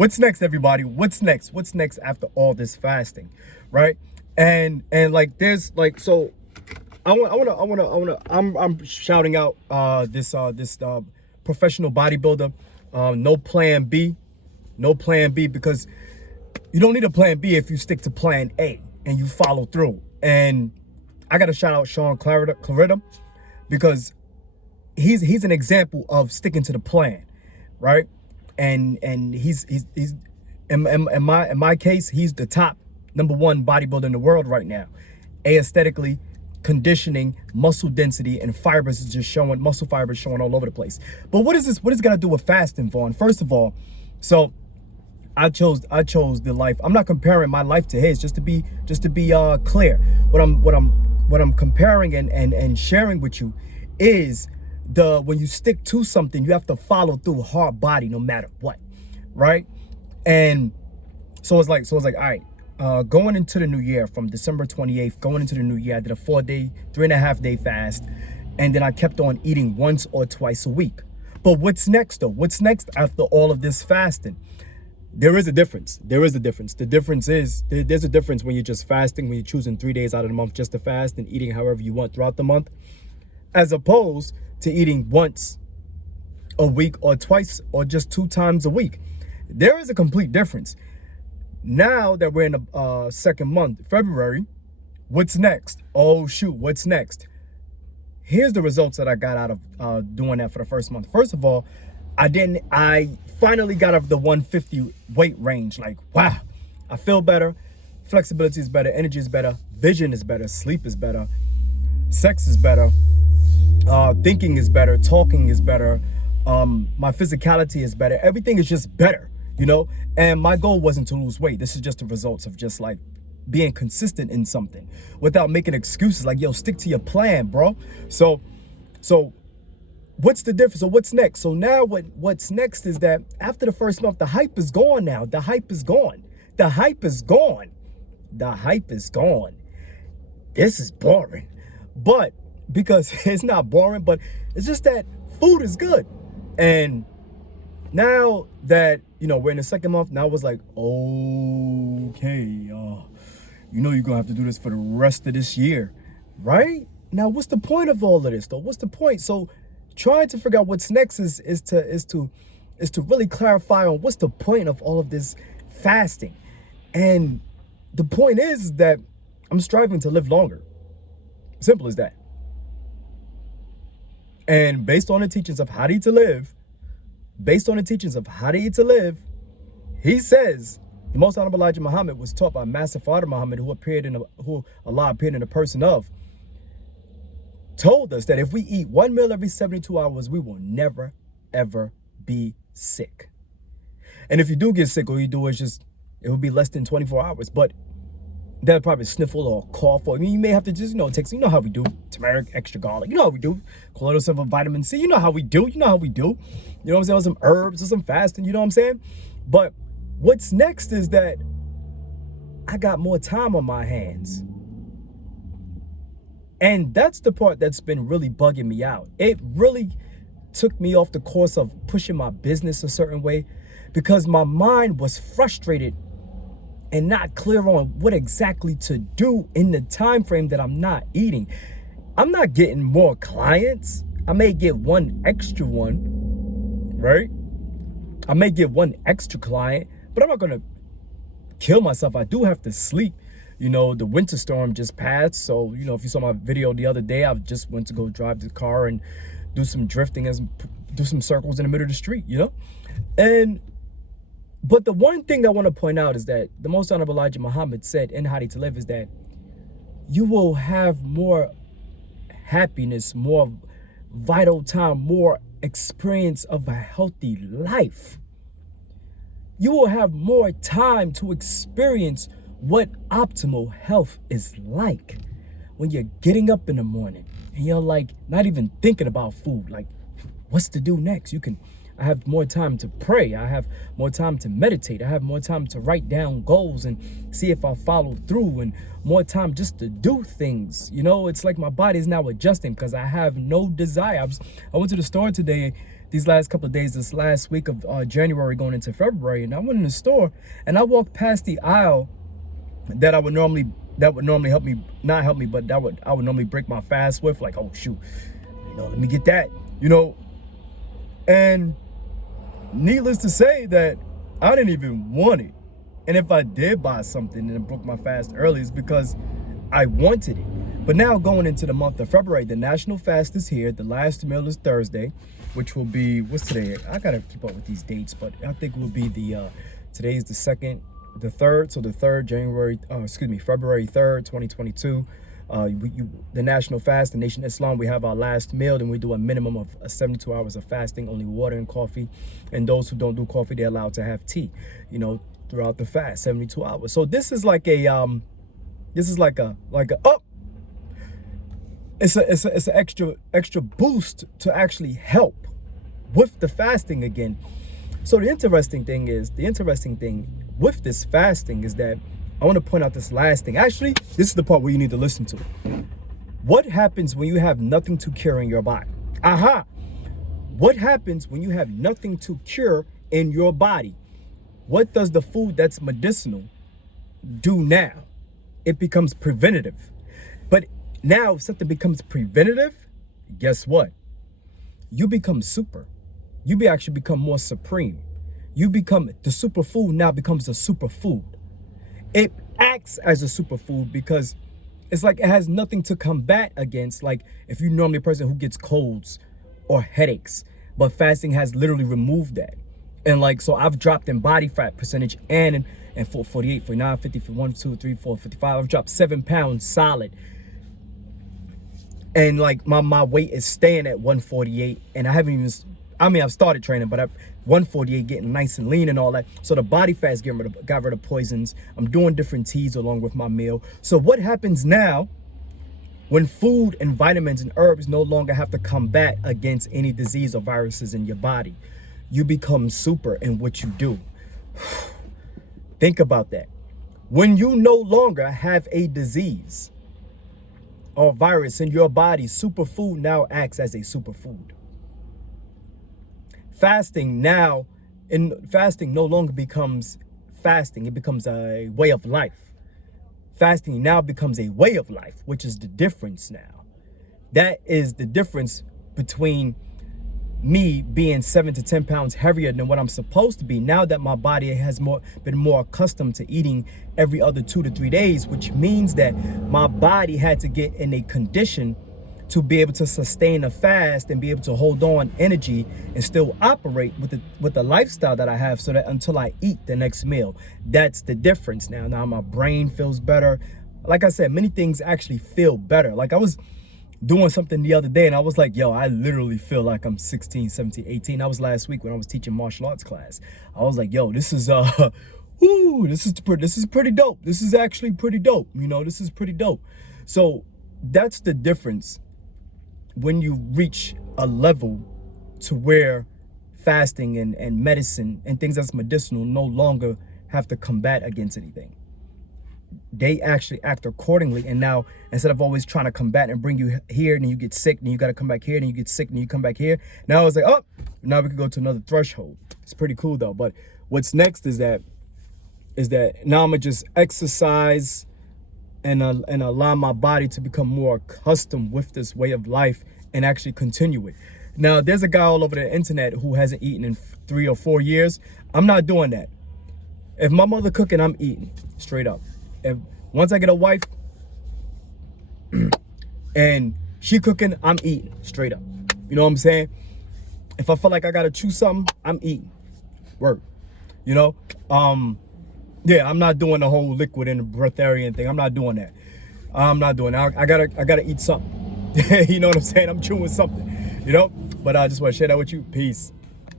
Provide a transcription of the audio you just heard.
What's next, everybody? What's next? What's next after all this fasting, right? And like there's like so I'm shouting out this professional bodybuilder, no plan B, no plan B, because you don't need a plan B if you stick to plan A and you follow through. And I gotta shout out Sean Clarida because he's an example of sticking to the plan, right? And he's in my case, he's the top #1 bodybuilder in the world right now. Aesthetically, conditioning, muscle density, and fibers is just showing, muscle fibers showing all over the place. But what is this? What is it got to do with fasting, Vaughn? First of all, so I chose the life. I'm not comparing my life to his, just to be clear. What I'm comparing and sharing with you is when you stick to something, you have to follow through hard body no matter what, right? And so it's like, all right, going into the new year, from December 28th, going into the new year, I did a 4-day, 3.5-day fast, and then I kept on eating once or twice a week. But what's next though? What's next after all of this fasting? There is a difference. There is a difference. The difference is there's a difference when you're just fasting, when you're choosing 3 days out of the month just to fast and eating however you want throughout the month, as opposed to eating once a week or twice or just 2 times a week. There is a complete difference. Now that we're in the second month, February, what's next? Oh shoot, what's next? Here's the results that I got out of doing that for the first month. First of all, I finally got out of the 150 weight range. Like, wow, I feel better. Flexibility is better. Energy is better. Vision is better. Sleep is better. Sex is better. Thinking is better. Talking is better. My physicality is better. Everything is just better, you know? And my goal wasn't to lose weight. This is just the results of just like being consistent in something without making excuses. Like, yo, stick to your plan, bro. So what's the difference? So what's next? So now what's next is that after the first month, the hype is gone now. The hype is gone. The hype is gone. The hype is gone. This is boring. But because it's not boring, but it's just that food is good. And now that, you know, we're in the second month, now it's like, okay, you know, you're gonna have to do this for the rest of this year, right? Now, what's the point of all of this though? What's the point? So trying to figure out what's next is to really clarify on what's the point of all of this fasting. And the point is that I'm striving to live longer. Simple as that. And based on the teachings of How to Eat to Live, he says the Most Honorable Elijah Muhammad was taught by Master Father Muhammad, who Allah appeared in the person of, told us that if we eat 1 meal every 72 hours, we will never, ever be sick. And if you do get sick, all you do is it will be less than 24 hours. But that'll probably sniffle or cough, or I mean, you may have to just, you know, take some, you know how we do, turmeric, extra garlic, you know how we do, colloidal silver, vitamin C, you know how we do, you know what I'm saying, or some herbs or some fasting, you know what I'm saying? But what's next is that I got more time on my hands. And that's the part that's been really bugging me out. It really took me off the course of pushing my business a certain way because my mind was frustrated and not clear on what exactly to do in the time frame that I'm not eating. I'm not getting more clients. I may get one extra one, right? I may get one extra client, but I'm not gonna kill myself. I do have to sleep. You know, the winter storm just passed. So, you know, if you saw my video the other day, I just went to go drive the car and do some drifting and do some circles in the middle of the street, you know? But the one thing that I want to point out is that the Most Honorable Elijah Muhammad said in How to Eat to Live is that you will have more happiness, more vital time, more experience of a healthy life. You will have more time to experience what optimal health is like when you're getting up in the morning and you're like not even thinking about food, like what's to do next. I have more time to pray. I have more time to meditate. I have more time to write down goals and see if I follow through, and more time just to do things. You know, it's like my body is now adjusting because I have no desire. I went to the store today these last couple of days, this last week of January going into February, and I went in the store and I walked past the aisle that would normally help me, not help me, but I would normally break my fast with, like, oh shoot, let me get that, and needless to say that I didn't even want it. And if I did buy something and it broke my fast early, it's because I wanted it. But now going into the month of February, the national fast is here. The last meal is Thursday, which will be, what's today? I gotta keep up with these dates, but I think it will be today is the 3rd, so the 3rd, February 3rd, 2022. The national fast, the Nation of Islam, we have our last meal, and we do a minimum of 72 hours of fasting, only water and coffee. And those who don't do coffee, they're allowed to have tea, throughout the fast, 72 hours. So this is like a it's an extra boost to actually help with the fasting again. So the interesting thing with this fasting is that I want to point out this last thing. Actually, this is the part where you need to listen to. What happens when you have nothing to cure in your body? What happens when you have nothing to cure in your body? What does the food that's medicinal do now? It becomes preventative. But now if something becomes preventative, guess what? You become super. You actually become more supreme. The superfood now becomes a superfood. It acts as a superfood because it's like it has nothing to combat against. Like if you're normally a person who gets colds or headaches, but fasting has literally removed that. And like, so I've dropped in body fat percentage and 48, 49, 50, 51, 2, 3, 4, 55. I've dropped 7 pounds solid. And like my weight is staying at 148. And I've started training, but 148 getting nice and lean and all that. So the body fat's got rid of poisons. I'm doing different teas along with my meal. So what happens now when food and vitamins and herbs no longer have to combat against any disease or viruses in your body? You become super in what you do. Think about that. When you no longer have a disease or virus in your body, superfood now acts as a superfood. Fasting no longer becomes fasting. It becomes a way of life. Fasting now becomes a way of life, which is the difference now. That is the difference between me being 7 to 10 pounds heavier than what I'm supposed to be, now that my body has been more accustomed to eating every other 2 to 3 days, which means that my body had to get in a condition to be able to sustain a fast and be able to hold on energy and still operate with the lifestyle that I have, so that until I eat the next meal. That's the difference now. Now my brain feels better. Like I said, many things actually feel better. Like I was doing something the other day and I was like, yo, I literally feel like I'm 16, 17, 18. That was last week when I was teaching martial arts class. I was like, yo, this is this is pretty dope. This is actually pretty dope. This is pretty dope. So that's the difference when you reach a level to where fasting and medicine and things that's medicinal no longer have to combat against anything. They actually act accordingly. And now, instead of always trying to combat and bring you here, and then you get sick, and you got to come back here, and then you get sick, and you come back here. Now it's like, oh, now we can go to another threshold. It's pretty cool though. But what's next is that now I'm gonna just exercise and allow my body to become more accustomed with this way of life and actually continue it. Now, there's a guy all over the internet who hasn't eaten in 3 or 4 years. I'm not doing that. If my mother cooking, I'm eating straight up. Once I get a wife and she cooking, I'm eating straight up. You know what I'm saying? If I feel like I gotta choose something, I'm eating. Word. Yeah, I'm not doing the whole liquid and the breatharian thing. I'm not doing that. I'm not doing that. I gotta eat something. You know what I'm saying? I'm chewing something. But I just want to share that with you. Peace.